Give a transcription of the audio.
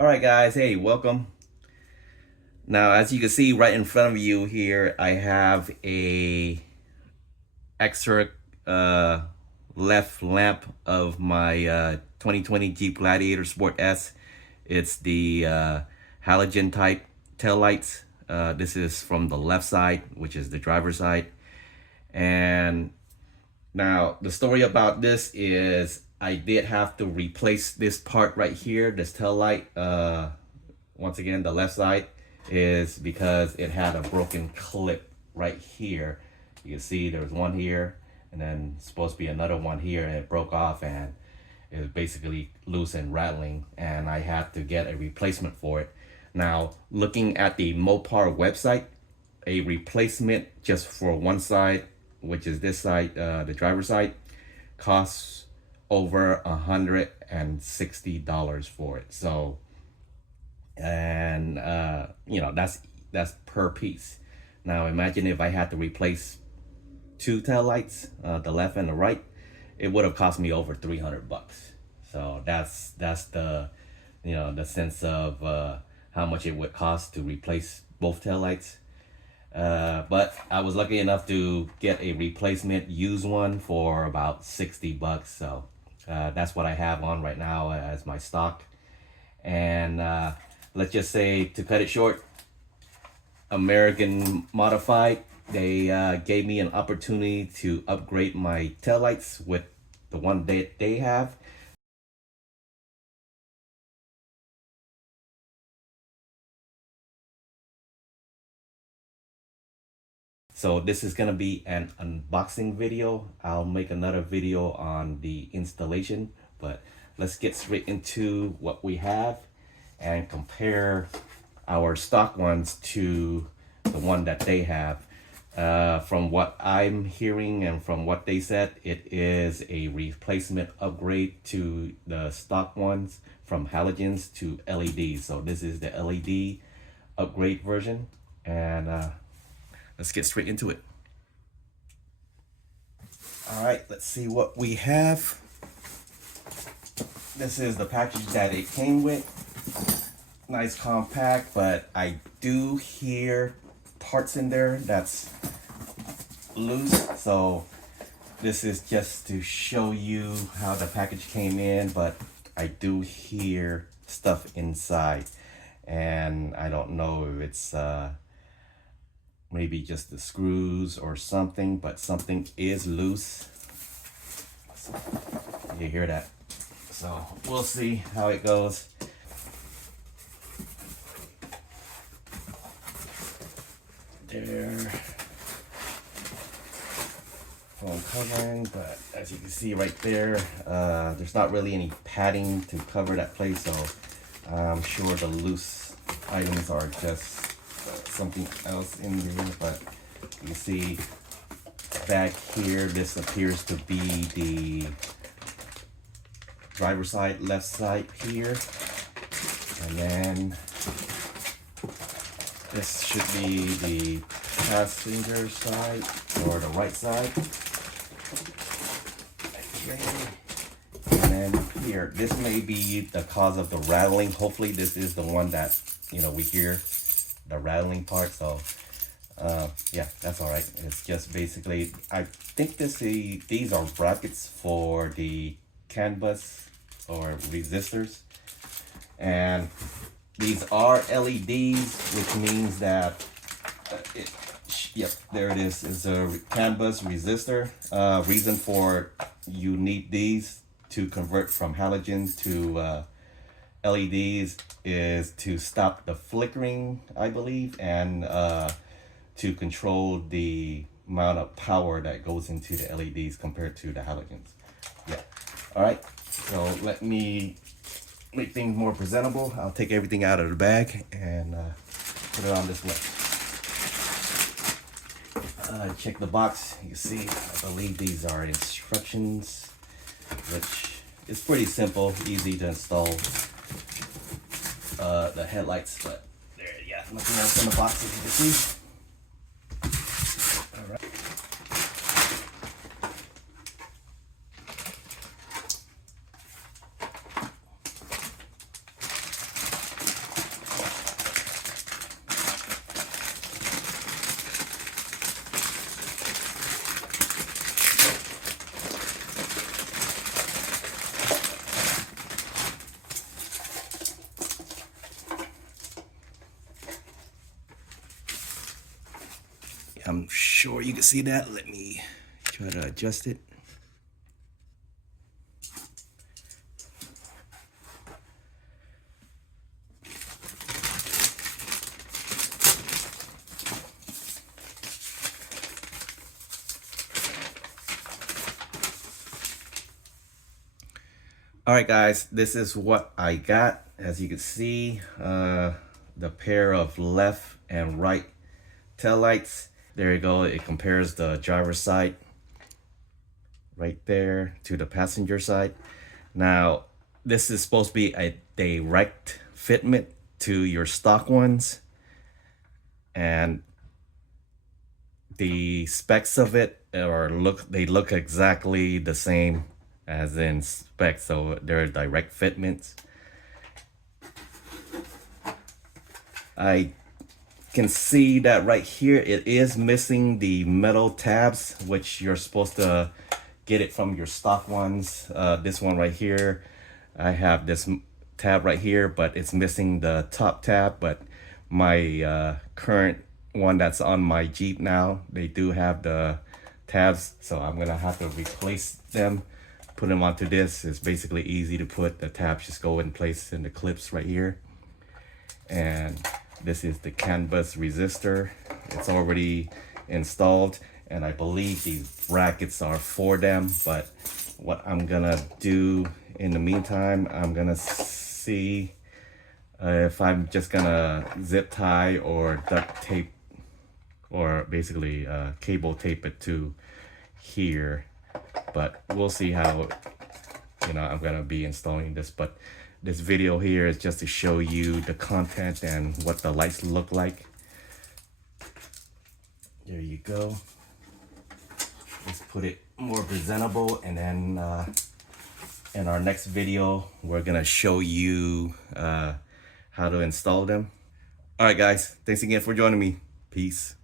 All right, guys. Hey, welcome. Now, as you can see right in front of you here, I have a extra uh, left lamp of my 2020 Jeep Gladiator Sport S. It's the halogen type tail lights. This is from the left side, which is the driver's side. And now the story about this is I did have to replace this part right here, this tail light. Once again, the left side is because it had a broken clip right here. You can see there's one here and then supposed to be another one here, and it broke off and it was basically loose and rattling, and I had to get a replacement for it. Now, looking at the Mopar website, a replacement just for one side, which is this side, the driver's side, costs over $160 for it. So, and that's per piece. Now imagine if I had to replace two tail lights, the left and the right, it would have cost me over 300 bucks. So that's the the sense of how much it would cost to replace both tail lights. But I was lucky enough to get a replacement used one for about 60 bucks. So that's what I have on right now as my stock. And let's just say, to cut it short, American Modified, they gave me an opportunity to upgrade my taillights with the one that they have. So this is gonna be an unboxing video. I'll make another video on the installation, but let's get straight into what we have and compare our stock ones to the one that they have. From what I'm hearing and from what they said, it is a replacement upgrade to the stock ones from halogens to LEDs. So this is the LED upgrade version, and let's get straight into it. All right, let's see what we have. This is the package that it came with. Nice compact, but I do hear parts in there that's loose. So this is just to show you how the package came in, but I do hear stuff inside, and I don't know if it's maybe just the screws or something, but something is loose. You hear that? So we'll see how it goes. There, phone covering, but as you can see right there, there's not really any padding to cover that place, so I'm sure the loose items are just something else in there. But you see back here, this appears to be the driver's side, left side here, and then this should be the passenger side or the right side. Okay. And then here, this may be the cause of the rattling. Hopefully this is the one that, we hear the rattling part. So yeah, that's all right. It's just basically, I think these are brackets for the CAN bus or resistors. And these are LEDs, which means that yep, there it is. It's a CAN bus resistor. Reason for you need these to convert from halogens to LEDs is to stop the flickering, I believe, and to control the amount of power that goes into the LEDs compared to the halogens. Yeah. All right. So let me make things more presentable. I'll take everything out of the bag and put it on this way. Check the box. You see, I believe these are instructions, which is pretty simple, easy to install the headlights. But there, yeah, nothing else in the box, as you can see. All right. I'm sure you can see that. Let me try to adjust it. All right, guys, this is what I got. As you can see, the pair of left and right tail lights. There you go. It compares the driver's side right there to the passenger side. Now, this is supposed to be a direct fitment to your stock ones, and the specs of it they look exactly the same as in specs, so they're direct fitments. I can see that right here it is missing the metal tabs, which you're supposed to get it from your stock ones. This one right here, I have this tab right here, but it's missing the top tab. But my current one that's on my Jeep now, they do have the tabs, so I'm gonna have to replace them, put them onto this. It's basically easy to put. The tabs just go in place in the clips right here. And this is the canvas resistor. It's already installed, and I believe these brackets are for them. But what I'm gonna do in the meantime, I'm gonna see if I'm just gonna zip tie or duct tape, or basically cable tape it to here. But we'll see how, I'm gonna be installing this. But this video here is just to show you the content and what the lights look like. There you go. Let's put it more presentable, and then in our next video we're gonna show you how to install them. All right, guys, thanks again for joining me. Peace.